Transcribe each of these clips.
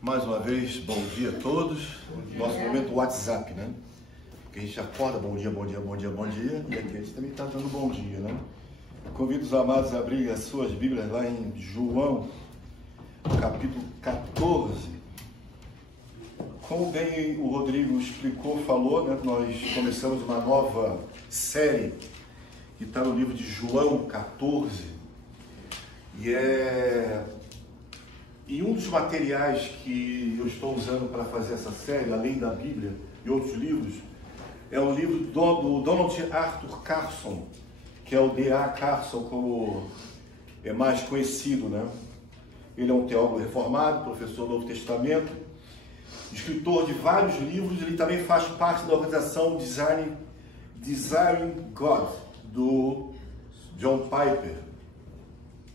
Mais uma vez, bom dia a todos. Nosso momento WhatsApp, né? Porque a gente acorda, bom dia, bom dia, bom dia, bom dia. E aqui a gente também está dando bom dia, né? Convido os amados a abrir as suas Bíblias lá em João, capítulo 14. Como bem o Rodrigo explicou, falou, né? Nós começamos uma nova série que está no livro de João 14. E um dos materiais que eu estou usando para fazer essa série, além da Bíblia e outros livros, é o livro do Donald Arthur Carson, que é o D.A. Carson, como é mais conhecido, né? Ele é um teólogo reformado, professor do Novo Testamento, escritor de vários livros. Ele também faz parte da organização Desiring God, do John Piper.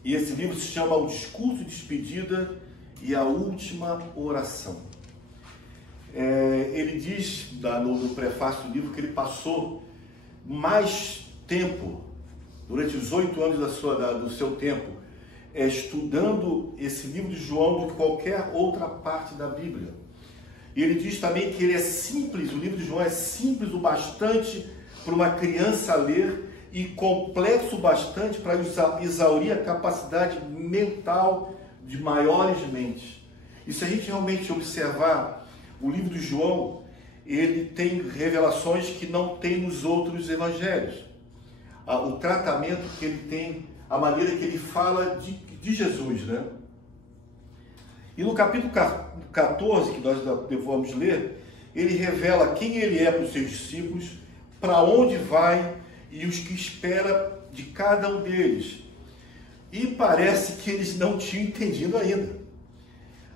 E esse livro se chama O Discurso de Despedida e a Última Oração. Ele diz no prefácio do livro que ele passou mais tempo, durante os 8 anos do seu tempo, estudando esse livro de João do que qualquer outra parte da Bíblia. E ele diz também que ele é simples, o livro de João é simples o bastante para uma criança ler e complexo bastante para exaurir a capacidade mental de maiores mentes. E se a gente realmente observar o livro de João, ele tem revelações que não tem nos outros evangelhos. O tratamento que ele tem, a maneira que ele fala de Jesus, né? E no capítulo 14, que nós vamos ler, ele revela quem ele é para os seus discípulos, para onde vai e os que espera de cada um deles. E parece que eles não tinham entendido ainda.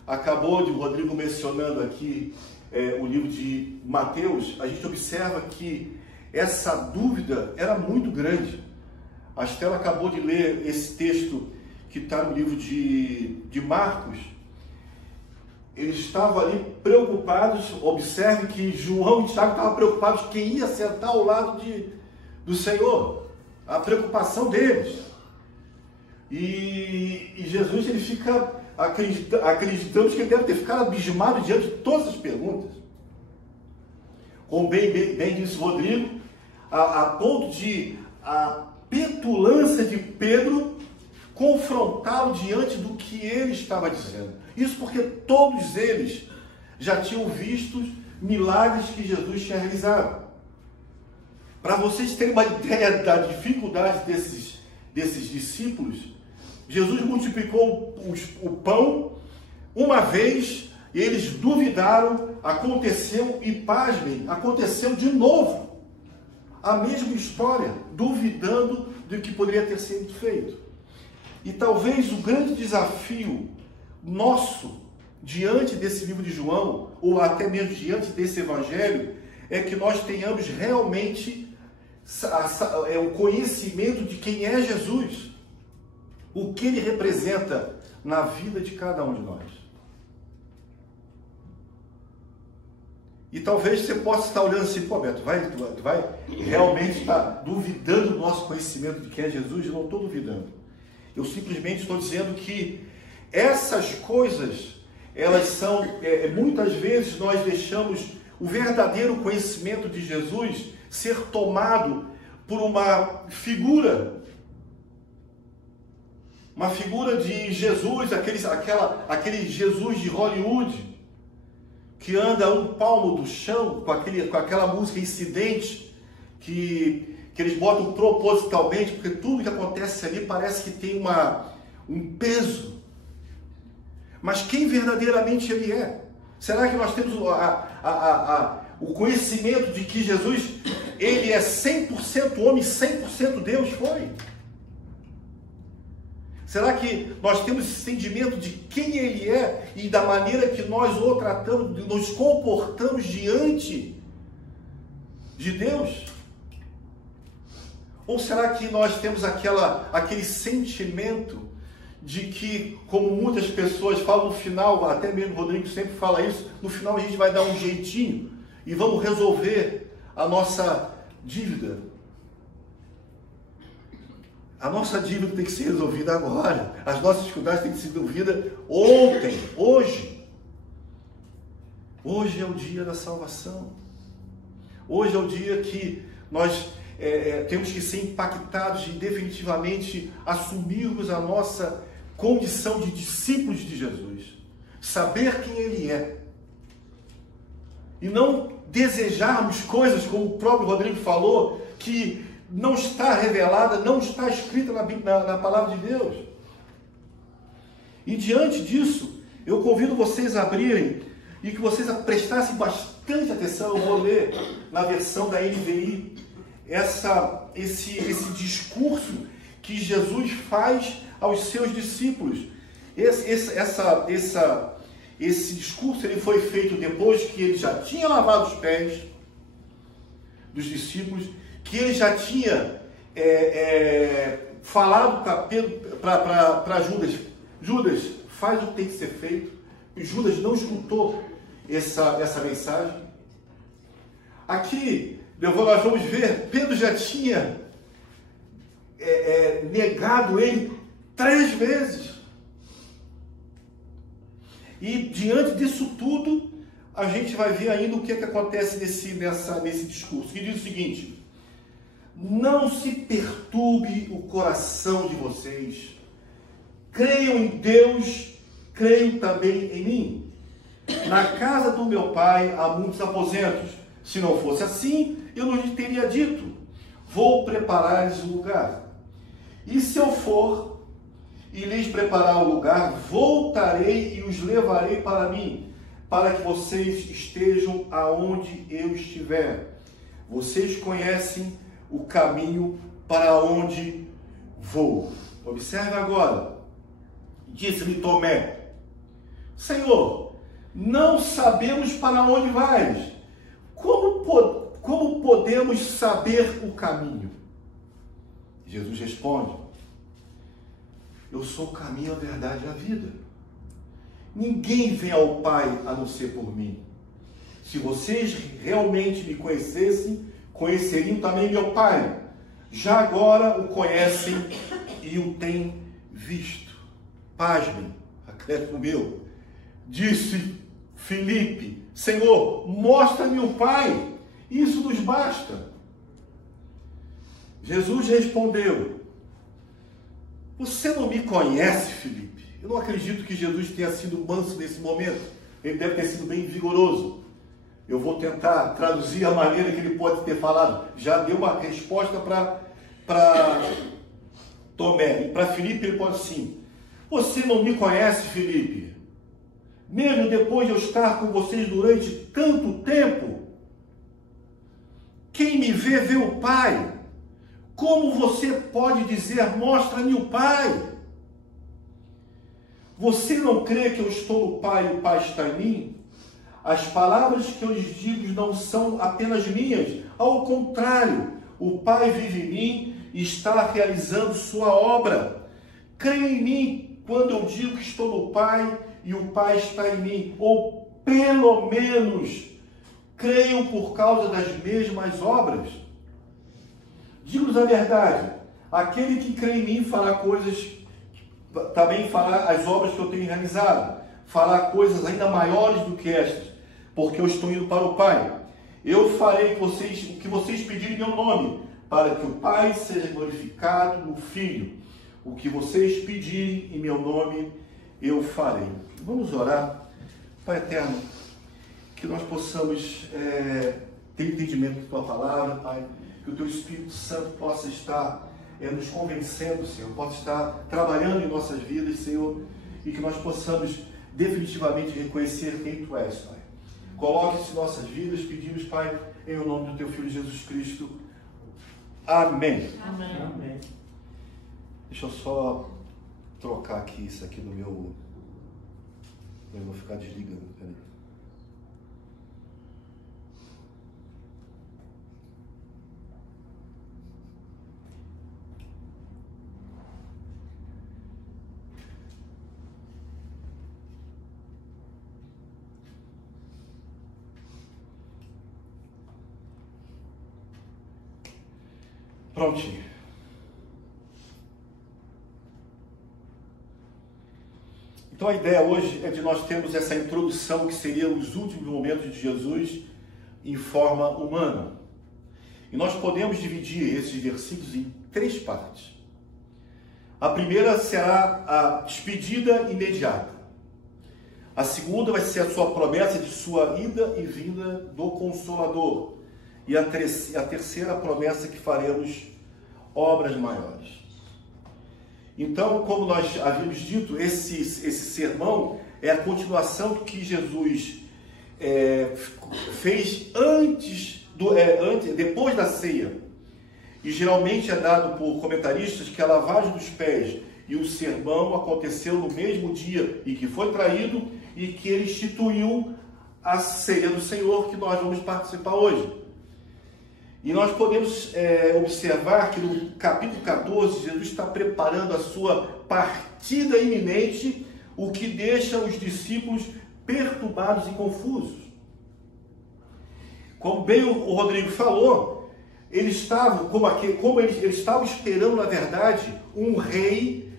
Acabou de Rodrigo mencionando aqui o livro de Mateus. A gente observa que essa dúvida era muito grande. A Estela acabou de ler esse texto que está no livro de Marcos. Eles estavam ali preocupados. Observe que João e Tiago estavam preocupados quem ia sentar ao lado do Senhor, a preocupação deles. E Jesus, ele fica acreditamos que ele deve ter ficado abismado diante de todas as perguntas. Como bem disse Rodrigo, a ponto de a petulância de Pedro confrontá-lo diante do que ele estava dizendo. Isso porque todos eles já tinham visto milagres que Jesus tinha realizado. Para vocês terem uma ideia da dificuldade desses discípulos, Jesus multiplicou o pão uma vez e eles duvidaram, aconteceu e, pasmem, aconteceu de novo. A mesma história, duvidando do que poderia ter sido feito. E talvez o grande desafio nosso, diante desse livro de João, ou até mesmo diante desse evangelho, é que nós tenhamos realmente o conhecimento de quem é Jesus, o que ele representa na vida de cada um de nós. E talvez você possa estar olhando assim, pô, Beto, tu vai realmente estar duvidando do nosso conhecimento de quem é Jesus? Eu não estou duvidando. Eu simplesmente estou dizendo que essas coisas, elas são, muitas vezes nós deixamos o verdadeiro conhecimento de Jesus ser tomado por uma figura de Jesus, aquele Jesus de Hollywood, que anda a um palmo do chão, com aquela música incidente, que eles botam propositalmente, porque tudo que acontece ali parece que tem um peso. Mas quem verdadeiramente ele é? Será que nós temos o conhecimento de que Jesus, ele é 100% homem, 100% Deus? Foi. Será que nós temos esse entendimento de quem ele é e da maneira que nós o tratamos, nos comportamos diante de Deus? Ou será que nós temos aquele sentimento de que, como muitas pessoas falam no final, até mesmo o Rodrigo sempre fala isso, no final a gente vai dar um jeitinho e vamos resolver a nossa dívida? A nossa dívida tem que ser resolvida agora. As nossas dificuldades têm que ser resolvidas ontem, hoje. Hoje é o dia da salvação. Hoje é o dia que nós temos que ser impactados e definitivamente assumirmos a nossa condição de discípulos de Jesus. Saber quem Ele é. E não desejarmos coisas, como o próprio Rodrigo falou, que não está revelada, não está escrita na palavra de Deus. E diante disso, eu convido vocês a abrirem e que vocês prestassem bastante atenção. Eu vou ler na versão da NVI esse discurso que Jesus faz aos seus discípulos. Esse discurso ele foi feito depois que ele já tinha lavado os pés dos discípulos, que ele já tinha falado para Judas: Judas, faz o que tem que ser feito. E Judas não escutou essa mensagem. Aqui, nós vamos ver, Pedro já tinha negado ele 3 vezes. E diante disso tudo, a gente vai ver ainda o que acontece nesse discurso, que diz o seguinte: não se perturbe o coração de vocês. Creiam em Deus, creiam também em mim. Na casa do meu pai há muitos aposentos. Se não fosse assim, eu não lhe teria dito: vou preparar-lhes um lugar. E se eu for e lhes preparar o lugar, voltarei e os levarei para mim, para que vocês estejam aonde eu estiver. Vocês conhecem o caminho para onde vou. Observe agora. Disse-lhe Tomé: Senhor, não sabemos para onde vais. Como podemos saber o caminho? Jesus responde: eu sou o caminho, a verdade e a vida. Ninguém vem ao Pai a não ser por mim. Se vocês realmente me conhecessem, conheceriam também meu Pai. Já agora o conhecem e o têm visto. Pasmem, acréscimo meu. Disse Filipe: Senhor, mostra-me o Pai. Isso nos basta. Jesus respondeu: você não me conhece, Filipe? Eu não acredito que Jesus tenha sido manso nesse momento. Ele deve ter sido bem vigoroso. Eu vou tentar traduzir a maneira que ele pode ter falado. Já deu uma resposta para Tomé. E para Filipe ele pode assim: você não me conhece, Filipe? Mesmo depois de eu estar com vocês durante tanto tempo? Quem me vê, vê o Pai. Como você pode dizer: mostra-me o Pai? Você não crê que eu estou no Pai e o Pai está em mim? As palavras que eu lhes digo não são apenas minhas. Ao contrário, o Pai vive em mim e está realizando sua obra. Creia em mim quando eu digo que estou no Pai e o Pai está em mim. Ou pelo menos creiam por causa das mesmas obras. Digo-lhes a verdade: aquele que crê em mim fará coisas, também fará as obras que eu tenho realizado, fará coisas ainda maiores do que estas, porque eu estou indo para o Pai. Eu farei o que vocês pedirem em meu nome, para que o Pai seja glorificado no Filho. O que vocês pedirem em meu nome, eu farei. Vamos orar. Pai eterno, que nós possamos ter entendimento da tua palavra, Pai. Que o teu Espírito Santo possa estar nos convencendo, Senhor, possa estar trabalhando em nossas vidas, Senhor, e que nós possamos definitivamente reconhecer quem tu és, Pai. Coloque-se em nossas vidas, pedimos, Pai, em o nome do teu Filho Jesus Cristo. Amém. Amém. Amém. Deixa eu só trocar aqui isso aqui no meu... Eu vou ficar desligando, peraí. Prontinho. Então a ideia hoje é de nós termos essa introdução que seria os últimos momentos de Jesus em forma humana. E nós podemos dividir esses versículos em 3 partes. A primeira será a despedida imediata. A segunda vai ser a sua promessa de sua ida e vinda do Consolador. E a terceira a promessa que faremos obras maiores. Então, como nós havíamos dito, esse sermão é a continuação do que Jesus fez depois da ceia. E geralmente é dado por comentaristas que a lavagem dos pés e o sermão aconteceu no mesmo dia e que foi traído e que ele instituiu a ceia do Senhor que nós vamos participar hoje. E nós podemos observar que no capítulo 14, Jesus está preparando a sua partida iminente, o que deixa os discípulos perturbados e confusos. Como bem o Rodrigo falou, eles estavam, eles estavam esperando, na verdade, um rei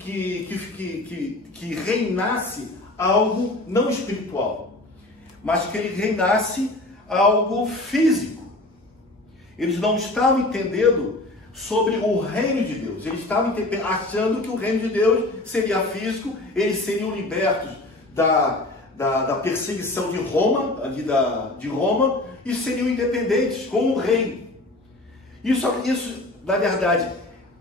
que reinasse algo não espiritual, mas que ele reinasse algo físico. Eles não estavam entendendo sobre o reino de Deus. Eles estavam achando que o reino de Deus seria físico, eles seriam libertos da perseguição de Roma, e seriam independentes com o rei. Isso, na verdade,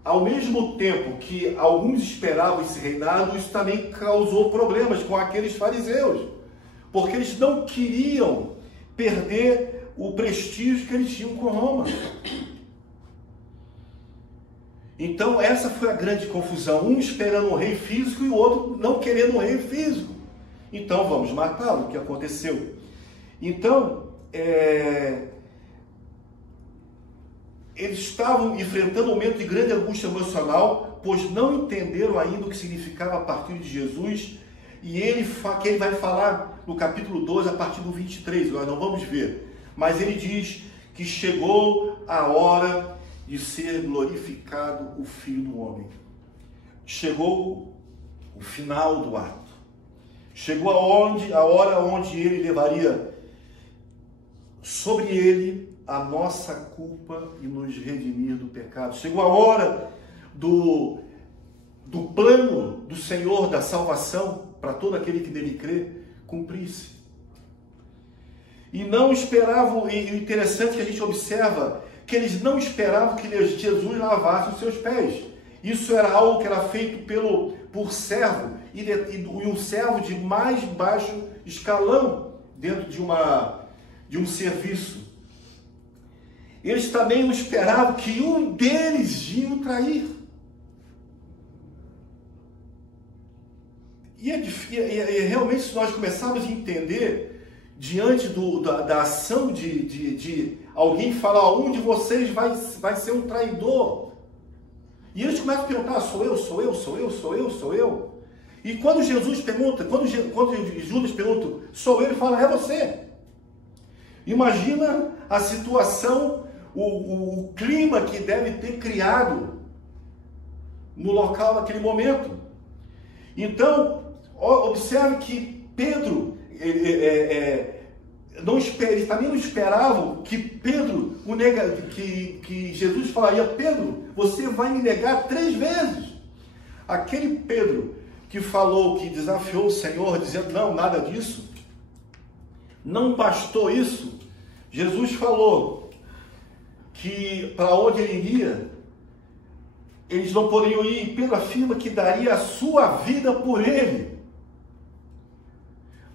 ao mesmo tempo que alguns esperavam esse reinado, isso também causou problemas com aqueles fariseus, porque eles não queriam perder o prestígio que eles tinham com Roma. Então essa foi a grande confusão, um esperando um rei físico e o outro não querendo um rei físico. Então vamos matá-lo, o que aconteceu. Então eles estavam enfrentando um momento de grande angústia emocional, pois não entenderam ainda o que significava a partir de Jesus, e que ele vai falar no capítulo 12, a partir do 23, nós não vamos ver. Mas ele diz que chegou a hora de ser glorificado o Filho do Homem. Chegou o final do ato. Chegou a hora onde ele levaria sobre ele a nossa culpa e nos redimir do pecado. Chegou a hora do plano do Senhor da salvação para todo aquele que nele crê cumprir-se. E não esperavam, e o interessante é que a gente observa que eles não esperavam que Jesus lavasse os seus pés. Isso era algo que era feito por servo, e um servo de mais baixo escalão dentro de um serviço. Eles também não esperavam que um deles ia o trair. E realmente, se nós começarmos a entender, diante da ação de alguém falar, um de vocês vai ser um traidor. E eles começam a perguntar, sou eu? E quando Jesus pergunta, quando Judas pergunta, sou eu, ele fala, é você. Imagina a situação, o clima que deve ter criado no local naquele momento. Então, observe que Pedro, eles também não esperavam que Pedro que Jesus falaria, Pedro, você vai me negar 3 vezes. Aquele Pedro que falou, que desafiou o Senhor, dizendo, não, nada disso, não bastou isso. Jesus falou que para onde ele iria, eles não poderiam ir, e Pedro afirma que daria a sua vida por ele.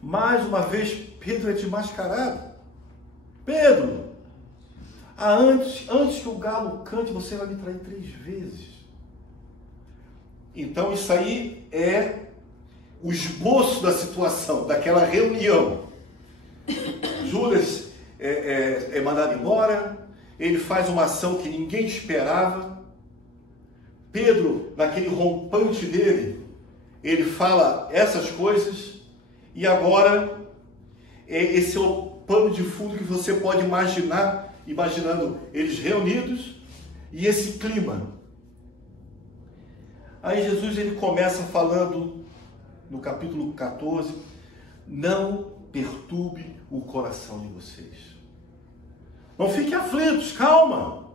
Mais uma vez, Pedro é desmascarado. Pedro, antes que o galo cante, você vai me trair 3 vezes. Então isso aí é o esboço da situação, daquela reunião. Judas é mandado embora, ele faz uma ação que ninguém esperava. Pedro, naquele rompante dele, ele fala essas coisas. E agora, esse é o pano de fundo que você pode imaginar, imaginando eles reunidos e esse clima. Aí Jesus ele começa falando no capítulo 14, não perturbe o coração de vocês. Não fiquem aflitos, calma.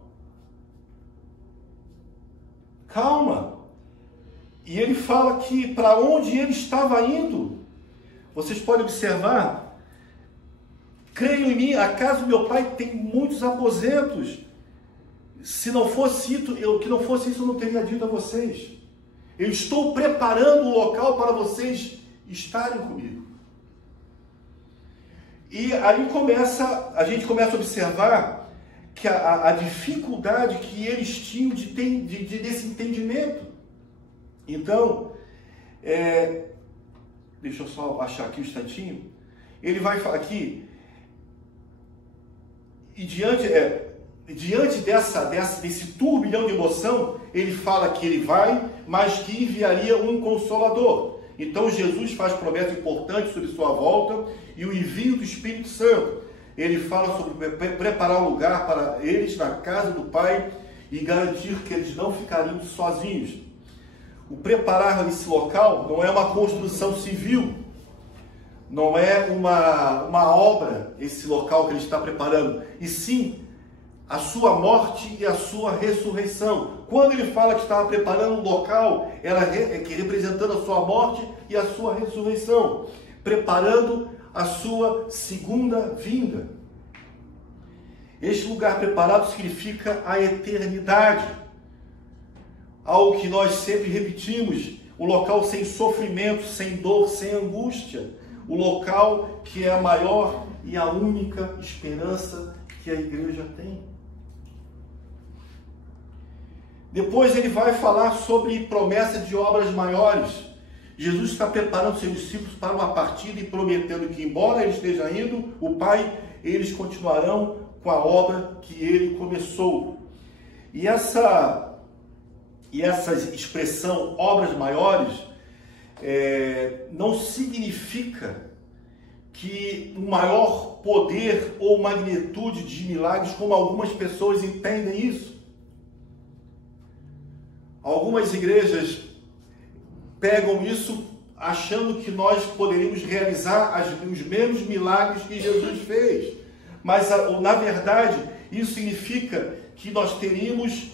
Calma. E ele fala que para onde ele estava indo, vocês podem observar, creio em mim, a casa do meu pai tem muitos aposentos. Se não fosse isso, eu não teria dito a vocês. Eu estou preparando o local para vocês estarem comigo. E aí a gente começa a observar que a dificuldade que eles tinham desse entendimento. Então, deixa eu só achar aqui um instantinho. Ele vai falar aqui, e diante desse turbilhão de emoção, ele fala que ele vai, mas que enviaria um Consolador. Então Jesus faz promessa importante sobre sua volta e o envio do Espírito Santo. Ele fala sobre preparar um lugar para eles na casa do Pai e garantir que eles não ficariam sozinhos. O preparar esse local não é uma construção civil, não é uma obra, esse local que ele está preparando, e sim a sua morte e a sua ressurreição. Quando ele fala que estava preparando um local, representando a sua morte e a sua ressurreição, preparando a sua segunda vinda. Este lugar preparado significa a eternidade, algo que nós sempre repetimos, um local sem sofrimento, sem dor, sem angústia, o local que é a maior e a única esperança que a igreja tem. Depois ele vai falar sobre promessa de obras maiores. Jesus está preparando seus discípulos para uma partida e prometendo que, embora ele esteja indo, o Pai, eles continuarão com a obra que ele começou. E essa expressão, obras maiores, não significa que um maior poder ou magnitude de milagres, como algumas pessoas entendem isso. Algumas igrejas pegam isso achando que nós poderíamos realizar os mesmos milagres que Jesus fez. Mas, na verdade, isso significa que nós teríamos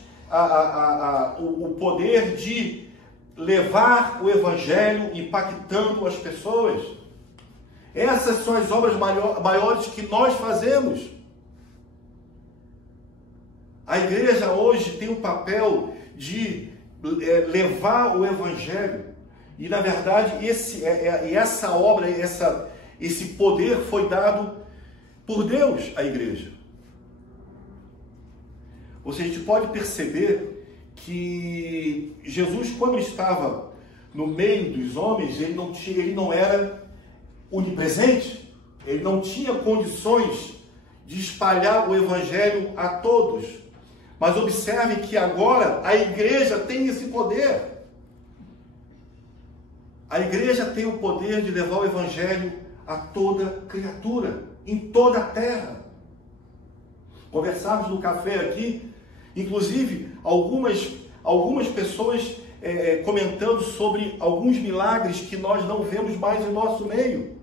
o poder de levar o Evangelho impactando as pessoas. Essas são as obras maiores que nós fazemos. A igreja hoje tem um papel de levar o Evangelho. E, na verdade, essa obra, esse poder foi dado por Deus à igreja. Ou seja, a gente pode perceber que Jesus, quando estava no meio dos homens, ele não era onipresente, ele não tinha condições de espalhar o Evangelho a todos. Mas observe que agora a igreja tem esse poder. A igreja tem o poder de levar o Evangelho a toda criatura, em toda a terra. Conversávamos no café aqui, inclusive algumas pessoas comentando sobre alguns milagres que nós não vemos mais em nosso meio,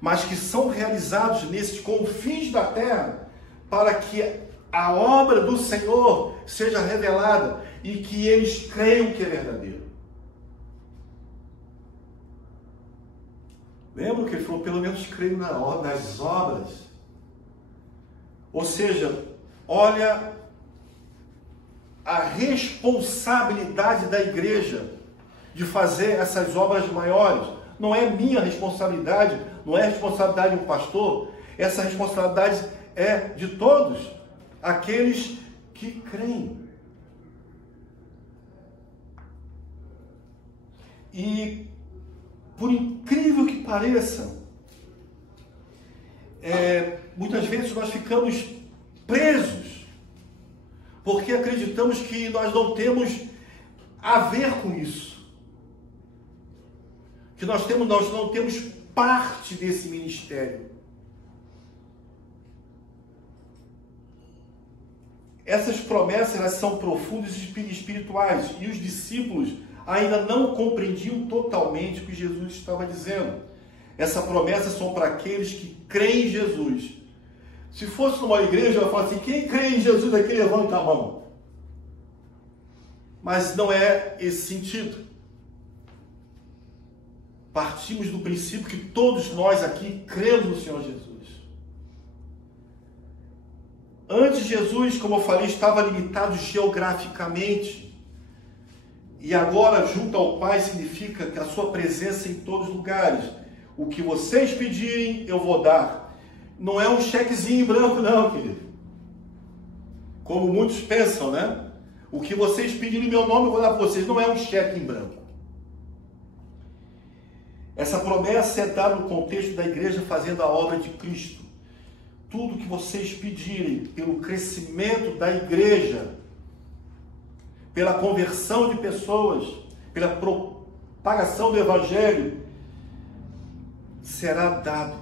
mas que são realizados nesses confins da terra, para que a obra do Senhor seja revelada e que eles creiam que é verdadeiro. Lembra que ele falou, pelo menos creio nas obras? Ou seja, olha a responsabilidade da igreja de fazer essas obras maiores. Não é minha responsabilidade, não é a responsabilidade do pastor, essa responsabilidade é de todos aqueles que creem. E, por incrível que pareça, muitas vezes nós ficamos presos, porque acreditamos que nós não temos a ver com isso, que nós não temos parte desse ministério. Essas promessas, elas são profundas e espirituais, e os discípulos ainda não compreendiam totalmente o que Jesus estava dizendo. Essa promessa são para aqueles que creem em Jesus. Se fosse numa igreja, eu ia falar assim, quem crê em Jesus aqui, levanta a mão. Mas não é esse sentido. Partimos do princípio que todos nós aqui cremos no Senhor Jesus. Antes Jesus, como eu falei, estava limitado geograficamente. E agora, junto ao Pai, significa que a sua presença em todos os lugares. O que vocês pedirem, eu vou dar. Não é um chequezinho em branco, não, querido. Como muitos pensam, né? O que vocês pedirem em meu nome, eu vou dar para vocês. Não é um cheque em branco. Essa promessa é dada no contexto da igreja fazendo a obra de Cristo. Tudo que vocês pedirem pelo crescimento da igreja, pela conversão de pessoas, pela propagação do Evangelho, será dado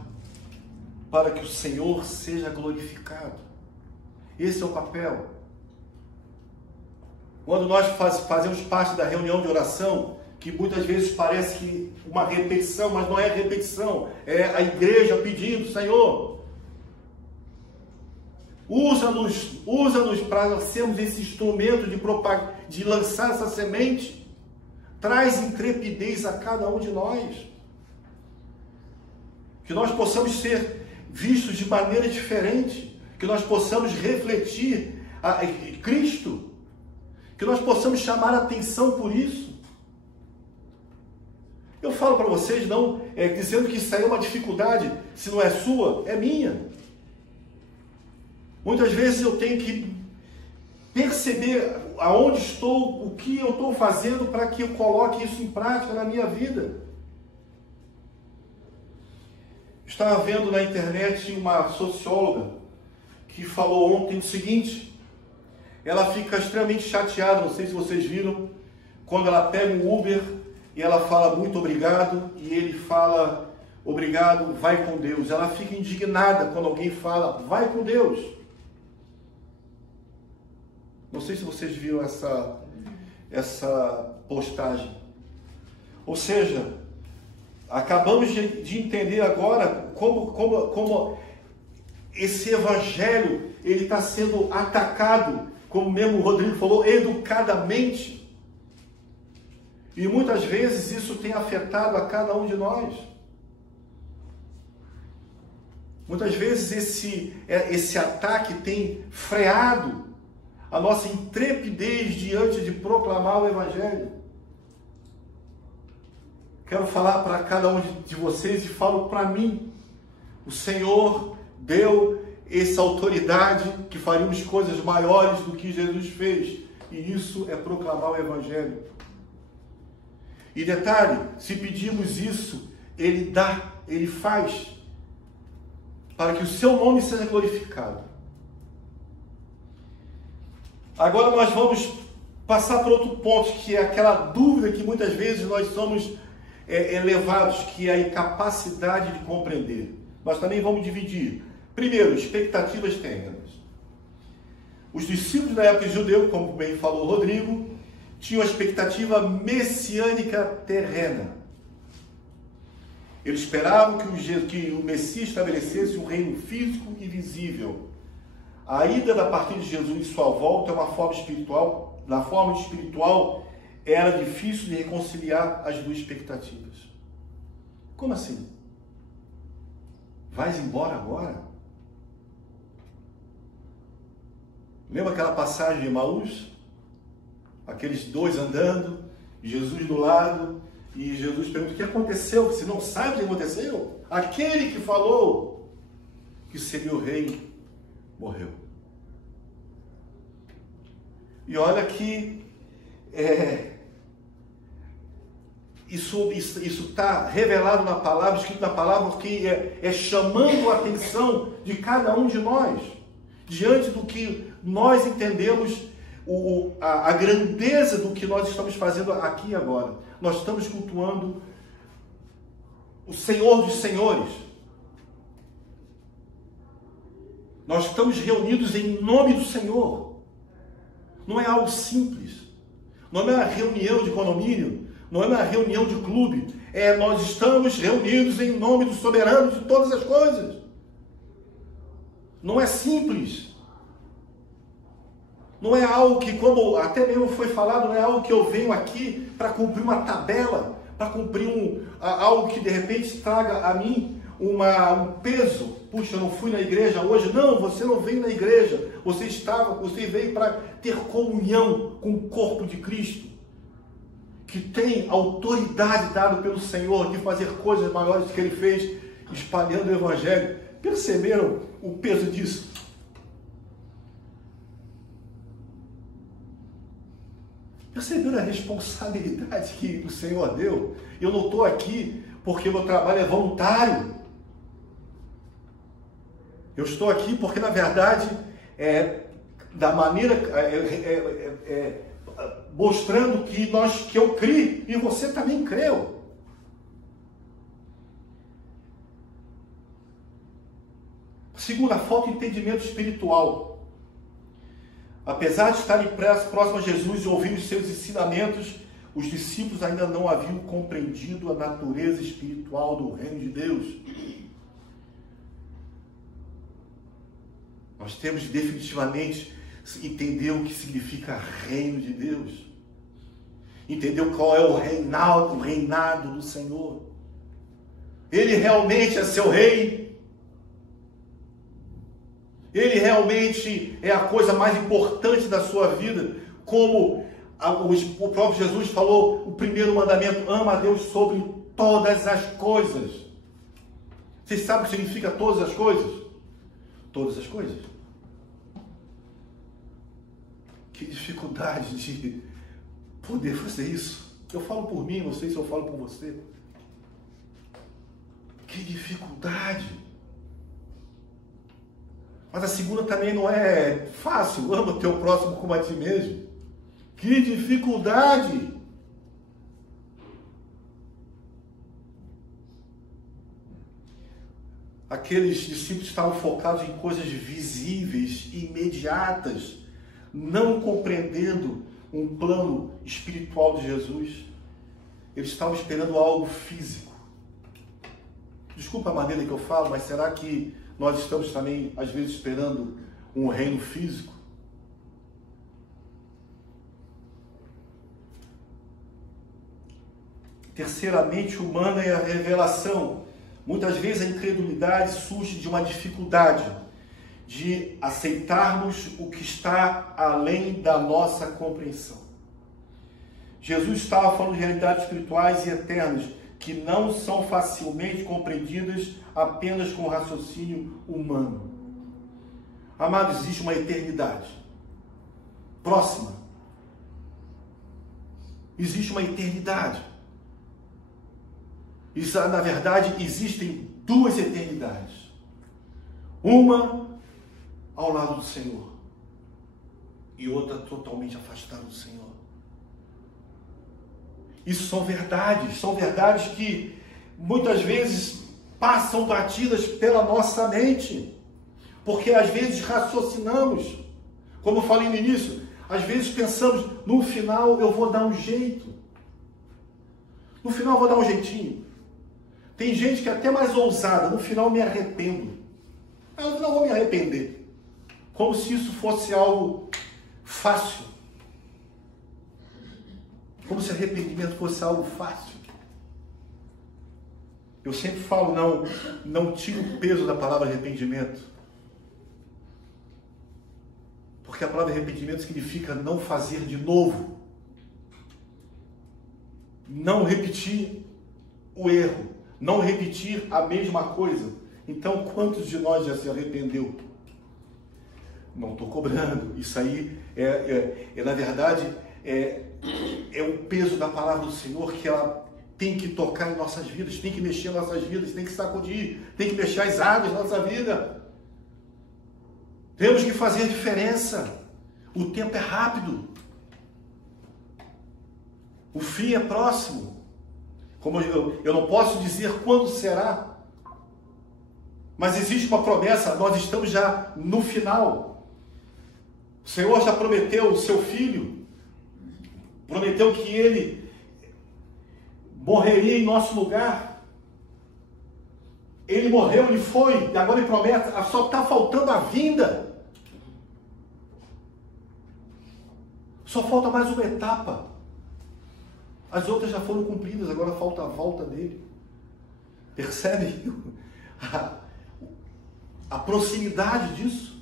para que o Senhor seja glorificado. Esse é o papel. Quando nós fazemos parte da reunião de oração, que muitas vezes parece que uma repetição, mas não é repetição, é a igreja pedindo, Senhor, usa-nos para sermos esse instrumento de lançar essa semente. Traz intrepidez a cada um de nós. Que nós possamos ser vistos de maneira diferente. Que nós possamos refletir a Cristo. Que nós possamos chamar a atenção por isso. Eu falo para vocês, não dizendo que isso aí é uma dificuldade. Se não é sua, é minha. Muitas vezes eu tenho que perceber aonde estou, o que eu estou fazendo para que eu coloque isso em prática na minha vida. Estava vendo na internet uma socióloga que falou ontem o seguinte: ela fica extremamente chateada, não sei se vocês viram, quando ela pega um Uber e ela fala muito obrigado e ele fala obrigado, vai com Deus. Ela fica indignada quando alguém fala vai com Deus. Não sei se vocês viram essa postagem. Ou seja, acabamos de entender agora como esse evangelho ele está sendo atacado, como mesmo o Rodrigo falou, educadamente. E muitas vezes isso tem afetado a cada um de nós. Muitas vezes esse ataque tem freado a nossa intrepidez diante de proclamar o Evangelho. Quero falar para cada um de vocês e falo para mim. O Senhor deu essa autoridade que faríamos coisas maiores do que Jesus fez. E isso é proclamar o Evangelho. E detalhe, se pedirmos isso, Ele dá, Ele faz, para que o seu nome seja glorificado. Agora nós vamos passar para outro ponto, que é aquela dúvida que muitas vezes nós somos levados, que é a incapacidade de compreender. Nós também vamos dividir. Primeiro, expectativas terrenas. Os discípulos da época judeu, como bem falou o Rodrigo, tinham a expectativa messiânica terrena. Eles esperavam que o Messias estabelecesse um reino físico e visível. A ida da partida de Jesus em sua volta é uma forma espiritual. Na forma espiritual, era difícil de reconciliar as duas expectativas. Como assim? Vais embora agora? Lembra aquela passagem de Emaús? Aqueles dois andando, Jesus do lado, e Jesus pergunta: o que aconteceu? Você não sabe o que aconteceu? Aquele que falou que seria o rei morreu. E olha que isso está revelado na palavra, escrito na palavra, que é chamando a atenção de cada um de nós, diante do que nós entendemos, a grandeza do que nós estamos fazendo aqui e agora. Nós estamos cultuando o Senhor dos Senhores. Nós estamos reunidos em nome do Senhor. Não é algo simples. não é uma reunião de condomínio, não é uma reunião de clube, nós estamos reunidos em nome do soberano de todas as coisas. Não é simples. Não é algo que, como até mesmo foi falado, não é algo que eu venho aqui para cumprir uma tabela, para cumprir algo que de repente traga a mim um peso. Puxa, eu não fui na igreja hoje. Não, você não veio na igreja. Você veio para ter comunhão com o corpo de Cristo, que tem autoridade dada pelo Senhor de fazer coisas maiores que Ele fez, espalhando o Evangelho. Perceberam o peso disso? Perceberam a responsabilidade que o Senhor deu? Eu não estou aqui porque meu trabalho é voluntário. Eu estou aqui porque, na verdade, da maneira... mostrando que eu criei e você também creu. Segunda, falta de entendimento espiritual. Apesar de estarem próximos a Jesus e ouvindo os seus ensinamentos, os discípulos ainda não haviam compreendido a natureza espiritual do reino de Deus. Nós temos definitivamente entender o que significa reino de Deus. Entender qual é o reinado do Senhor. Ele realmente é seu rei. Ele realmente é a coisa mais importante da sua vida. Como o próprio Jesus falou, o primeiro mandamento: ama a Deus sobre todas as coisas. Vocês sabem o que significa todas as coisas? Todas as coisas. Que dificuldade de poder fazer isso. Eu falo por mim, não sei se eu falo por você. Que dificuldade. Mas a segunda também não é fácil. Ama o teu próximo como a ti mesmo. Que dificuldade. Aqueles discípulos estavam focados em coisas visíveis, imediatas, não compreendendo um plano espiritual de Jesus. Eles estavam esperando algo físico. Desculpa a maneira que eu falo, mas será que nós estamos também, às vezes, esperando um reino físico? Terceiramente, humana é a revelação. Muitas vezes a incredulidade surge de uma dificuldade de aceitarmos o que está além da nossa compreensão. Jesus estava falando de realidades espirituais e eternas que não são facilmente compreendidas apenas com o raciocínio humano. Amados, existe uma eternidade próxima. Existe uma eternidade. Na verdade, existem duas eternidades. Uma ao lado do Senhor e outra totalmente afastada do Senhor. Isso são verdades que muitas vezes passam batidas pela nossa mente, porque às vezes raciocinamos, como eu falei no início, às vezes pensamos, no final eu vou dar um jeito, no final eu vou dar um jeitinho. Tem gente que é até mais ousada, no final eu me arrependo. Eu não vou me arrepender. Como se isso fosse algo fácil. Como se arrependimento fosse algo fácil. Eu sempre falo, não tiro o peso da palavra arrependimento. Porque a palavra arrependimento significa não fazer de novo. Não repetir o erro. Não repetir a mesma coisa. Então, quantos de nós já se arrependeu? Não estou cobrando. Isso aí na verdade, é o peso da palavra do Senhor, que ela tem que tocar em nossas vidas, tem que mexer em nossas vidas, tem que sacudir, tem que mexer as águas da nossa vida. Temos que fazer diferença. O tempo é rápido. O fim é próximo. Como eu não posso dizer quando será, mas existe uma promessa, nós estamos já no final. O Senhor já prometeu o seu Filho prometeu que ele morreria em nosso lugar. Ele morreu, ele foi, e agora ele promete, só está faltando a vinda. Só falta mais uma etapa. As outras já foram cumpridas, agora falta a volta dele. Percebe a proximidade disso?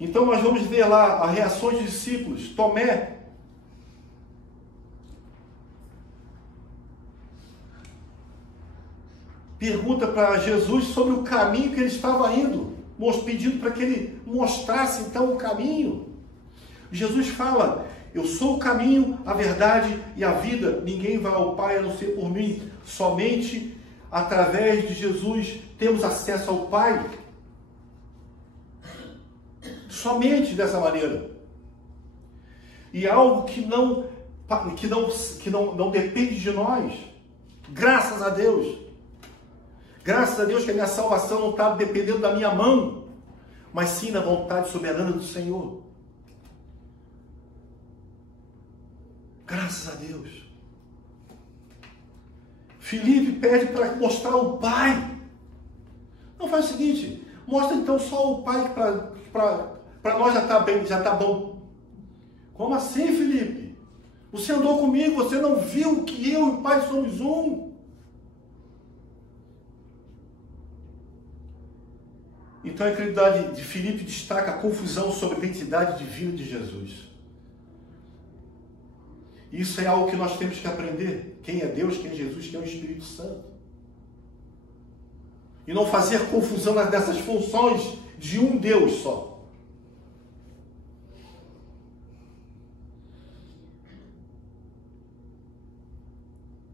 Então nós vamos ver lá as reações dos discípulos. Tomé pergunta para Jesus sobre o caminho que ele estava indo, pedindo para que ele mostrasse então o caminho. Jesus fala: eu sou o caminho, a verdade e a vida. Ninguém vai ao Pai a não ser por mim. Somente através de Jesus temos acesso ao Pai. Somente dessa maneira. E algo que não depende de nós. Graças a Deus. Graças a Deus que a minha salvação não está dependendo da minha mão, mas sim da vontade soberana do Senhor. Graças a Deus. Filipe pede para mostrar o Pai. Não, faz o seguinte, mostra então só o Pai para nós já está bem, já está bom. Como assim, Filipe? Você andou comigo, você não viu que eu e o Pai somos um? Então a incredulidade de Filipe destaca a confusão sobre a identidade divina de Jesus. Isso é algo que nós temos que aprender. Quem é Deus, quem é Jesus, quem é o Espírito Santo. E não fazer confusão dessas funções de um Deus só.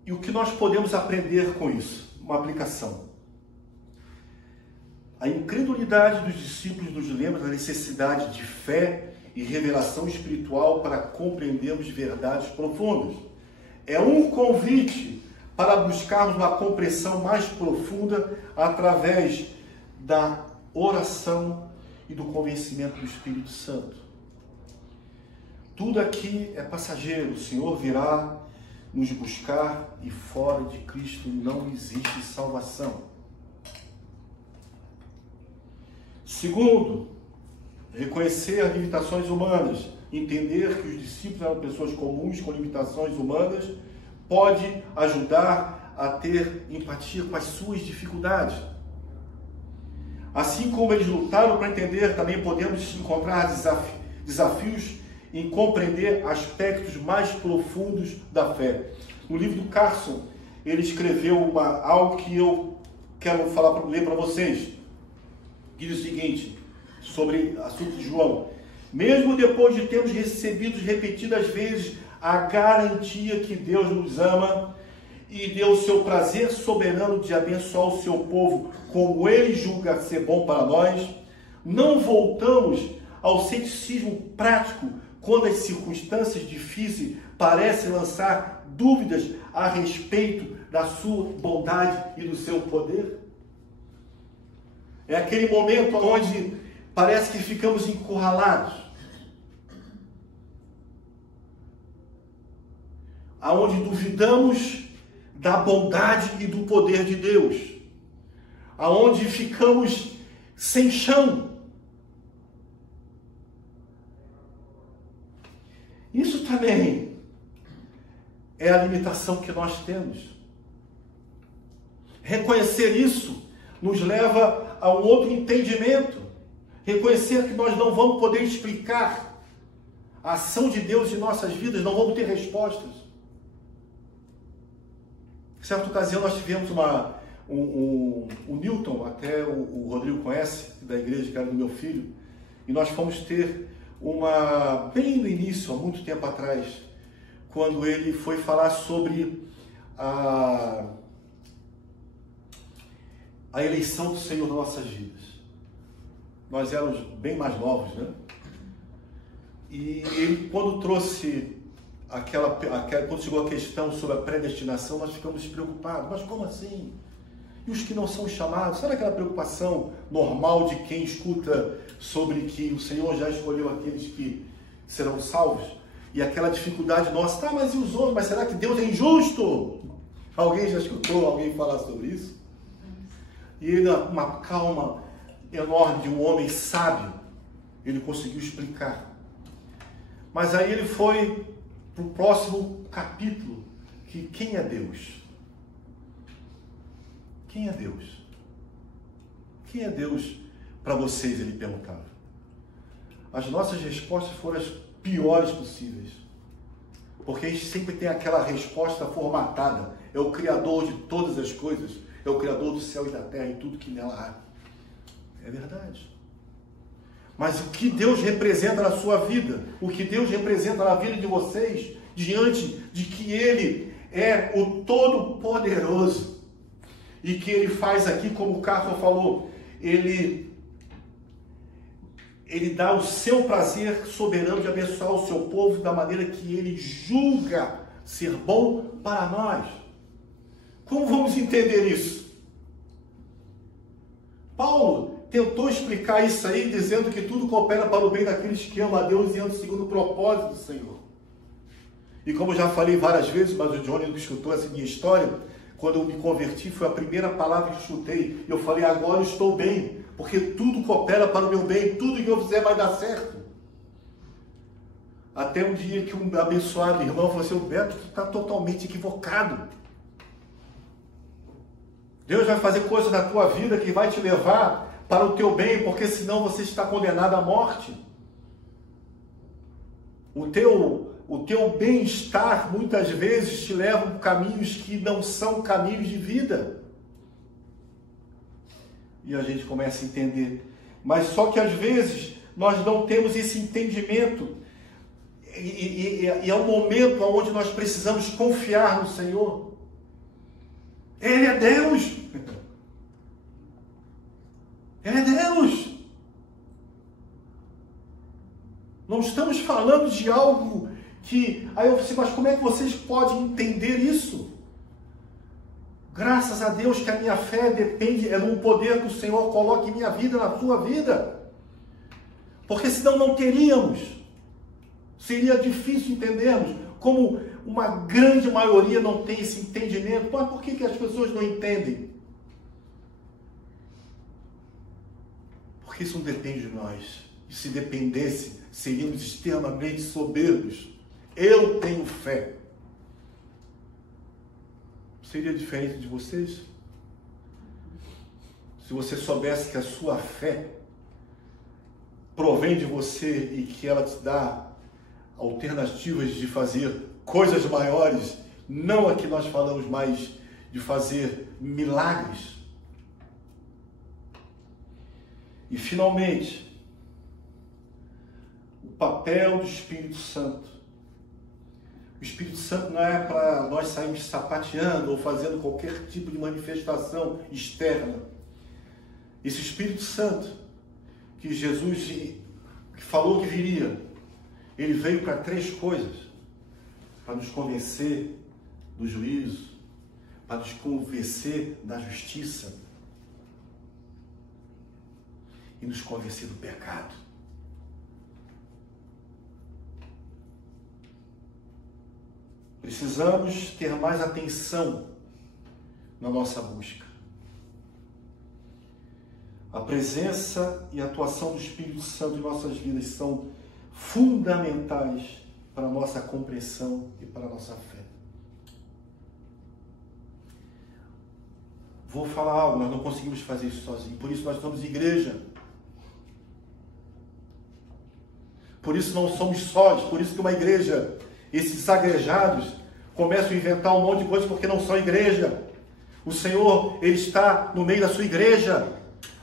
E o que nós podemos aprender com isso? Uma aplicação. A incredulidade dos discípulos nos lembra da necessidade de fé e revelação espiritual para compreendermos verdades profundas. É um convite para buscarmos uma compreensão mais profunda através da oração e do convencimento do Espírito Santo. Tudo aqui é passageiro. O Senhor virá nos buscar e fora de Cristo não existe salvação. Segundo, reconhecer as limitações humanas, entender que os discípulos eram pessoas comuns com limitações humanas, pode ajudar a ter empatia com as suas dificuldades. Assim como eles lutaram para entender, também podemos encontrar desafios em compreender aspectos mais profundos da fé. No livro do Carson, ele escreveu algo que eu quero ler para vocês. Diz o seguinte, sobre o assunto de João: mesmo depois de termos recebido repetidas vezes a garantia que Deus nos ama e deu o seu prazer soberano de abençoar o seu povo como Ele julga ser bom para nós, não voltamos ao ceticismo prático quando as circunstâncias difíceis parecem lançar dúvidas a respeito da sua bondade e do seu poder? É aquele momento onde parece que ficamos encurralados, aonde duvidamos da bondade e do poder de Deus, aonde ficamos sem chão. Isso também é a limitação que nós temos. Reconhecer isso nos leva a um outro entendimento. Reconhecer que nós não vamos poder explicar a ação de Deus em nossas vidas, não vamos ter respostas. Em certa ocasião nós tivemos o Newton, até o Rodrigo conhece, da igreja que era do meu filho, e nós fomos ter bem no início, há muito tempo atrás, quando ele foi falar sobre a eleição do Senhor nas nossas vidas. Nós éramos bem mais novos, né? E ele, quando trouxe quando chegou a questão sobre a predestinação, nós ficamos preocupados. Mas como assim? E os que não são chamados? Sabe aquela preocupação normal de quem escuta sobre que o Senhor já escolheu aqueles que serão salvos? E aquela dificuldade nossa, tá, mas e os outros? Mas será que Deus é injusto? Alguém já escutou alguém falar sobre isso? E ele, uma calma enorme de um homem sábio, ele conseguiu explicar. Mas aí ele foi para o próximo capítulo, que quem é Deus? Quem é Deus? Quem é Deus para vocês? Ele perguntava. As nossas respostas foram as piores possíveis. Porque a gente sempre tem aquela resposta formatada. É o Criador de todas as coisas. É o Criador do céu e da terra e tudo que nela há. É verdade. Mas o que Deus representa na sua vida, o que Deus representa na vida de vocês, diante de que Ele é o Todo-Poderoso, e que Ele faz aqui, como o Carlos falou, Ele dá o seu prazer soberano de abençoar o seu povo da maneira que Ele julga ser bom para nós. Como vamos entender isso? Paulo tentou explicar isso aí, dizendo que tudo coopera para o bem daqueles que amam a Deus e andam segundo o propósito do Senhor. E como eu já falei várias vezes, mas o Johnny não escutou essa minha história, quando eu me converti, foi a primeira palavra que eu chutei. Eu falei, agora eu estou bem, porque tudo coopera para o meu bem, tudo que eu fizer vai dar certo. Até um dia que um abençoado irmão falou assim, Beto, tu está totalmente equivocado. Deus vai fazer coisas na tua vida que vai te levar para o teu bem, porque senão você está condenado à morte. O teu bem-estar muitas vezes te leva por caminhos que não são caminhos de vida. E a gente começa a entender. Mas só que às vezes nós não temos esse entendimento. E é um momento onde nós precisamos confiar no Senhor. Ele é Deus. Ele é Deus. Não estamos falando de algo que... Aí eu disse, mas como é que vocês podem entender isso? Graças a Deus que a minha fé depende, é no poder que o Senhor coloca em minha vida, na sua vida. Porque senão não teríamos. Seria difícil entendermos. Como uma grande maioria não tem esse entendimento. Mas por que as pessoas não entendem? Porque isso não depende de nós. E se dependesse, seríamos extremamente soberbos. Eu tenho fé. Seria diferente de vocês? Se você soubesse que a sua fé provém de você e que ela te dá alternativas de fazer coisas maiores, não a que nós falamos mais de fazer milagres. E finalmente, o papel do Espírito Santo. O Espírito Santo não é para nós sairmos sapateando ou fazendo qualquer tipo de manifestação externa. Esse Espírito Santo que Jesus falou que viria, ele veio para 3 coisas: para nos convencer do juízo, para nos convencer da justiça e nos convencer do pecado. Precisamos ter mais atenção na nossa busca. A presença e a atuação do Espírito Santo em nossas vidas são fundamentais para a nossa compreensão e para a nossa fé. Vou falar algo, nós não conseguimos fazer isso sozinhos, por isso nós somos igreja. Por isso não somos sós, por isso que uma igreja, esses desagrejados, começam a inventar um monte de coisas porque não são igreja. O Senhor, Ele está no meio da sua igreja.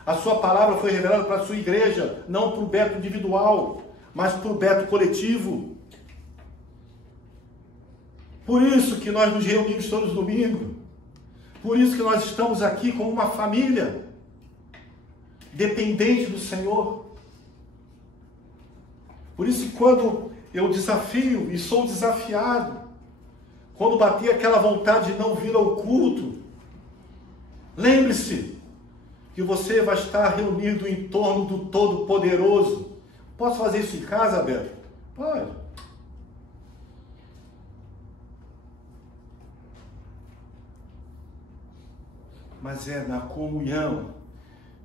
A sua palavra foi revelada para a sua igreja, não para o Beto individual, mas para o Beto coletivo. Por isso que nós nos reunimos todos os domingos. Por isso que nós estamos aqui como uma família, dependente do Senhor. Por isso que quando eu desafio e sou desafiado, quando bater aquela vontade de não vir ao culto, lembre-se que você vai estar reunido em torno do Todo-Poderoso. Posso fazer isso em casa, Beto? Pode. mas é na comunhão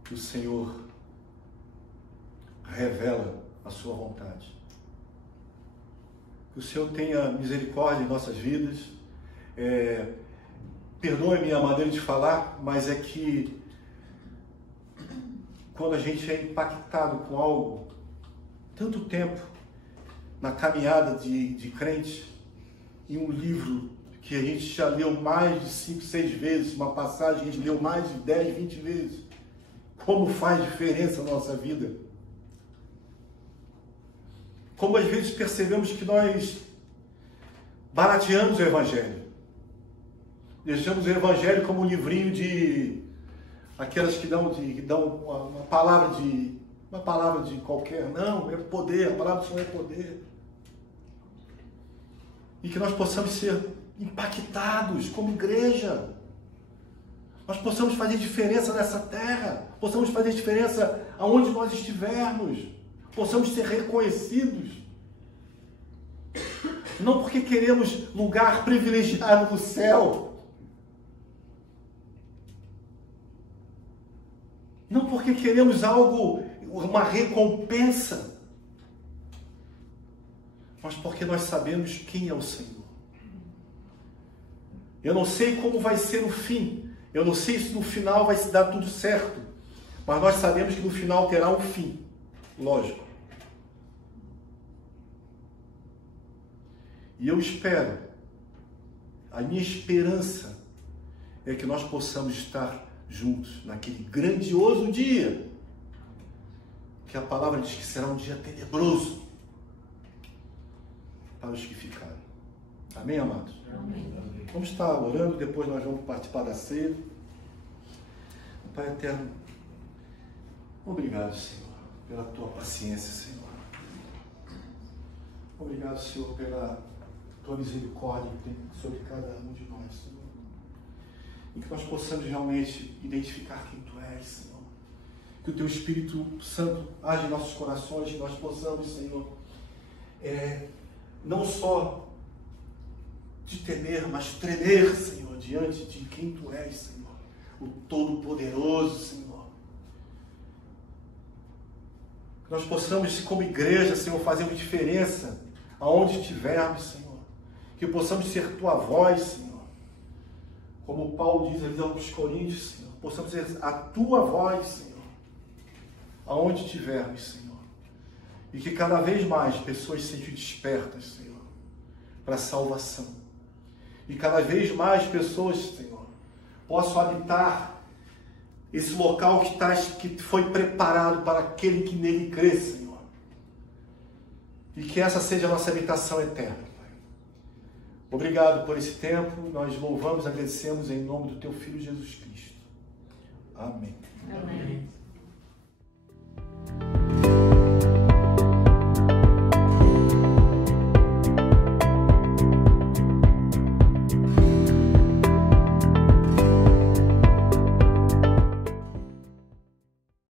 que o Senhor revela a sua vontade. Que o Senhor tenha misericórdia em nossas vidas. Perdoe-me a maneira de falar, mas é que quando a gente é impactado com algo, tanto tempo na caminhada de crente, em um livro que a gente já leu mais de 5, 6 vezes, uma passagem a gente leu mais de 10, 20 vezes, como faz diferença na nossa vida. Como às vezes percebemos que nós barateamos o Evangelho. Deixamos o Evangelho como um livrinho de aquelas que dão uma palavra de qualquer. Não, é poder, a palavra do Senhor é poder. E que nós possamos ser impactados como igreja. Nós possamos fazer diferença nessa terra. Possamos fazer diferença aonde nós estivermos. Possamos ser reconhecidos. Não porque queremos lugar privilegiado no céu. Não porque queremos algo, uma recompensa. Mas porque nós sabemos quem é o Senhor. Eu não sei como vai ser o fim. Eu não sei se no final vai se dar tudo certo. Mas nós sabemos que no final terá um fim. Lógico. E eu espero, a minha esperança é que nós possamos estar juntos naquele grandioso dia, que a palavra diz que será um dia tenebroso para os que ficarem. Amém, amados? Amém. Vamos estar orando, depois nós vamos participar da ceia. Pai eterno, obrigado, Senhor, pela tua paciência, Senhor. Obrigado, Senhor, pela tua misericórdia que tem sobre cada um de nós, Senhor. E que nós possamos realmente identificar quem tu és, Senhor. Que o teu Espírito Santo age em nossos corações, que nós possamos, Senhor, não só te temer, mas tremer, Senhor, diante de quem tu és, Senhor. O Todo-Poderoso, Senhor. Que nós possamos, como igreja, Senhor, fazer uma diferença aonde estivermos, Senhor. Que possamos ser tua voz, Senhor. Como Paulo diz ali aos Coríntios, Senhor. Possamos ser a tua voz, Senhor. Aonde estivermos, Senhor. E que cada vez mais pessoas sejam despertas, Senhor, para a salvação. E cada vez mais pessoas, Senhor, possam habitar esse local que foi preparado para aquele que nele crê, Senhor. E que essa seja a nossa habitação eterna, Pai. Obrigado por esse tempo. Nós louvamos, agradecemos em nome do teu Filho Jesus Cristo. Amém. Amém.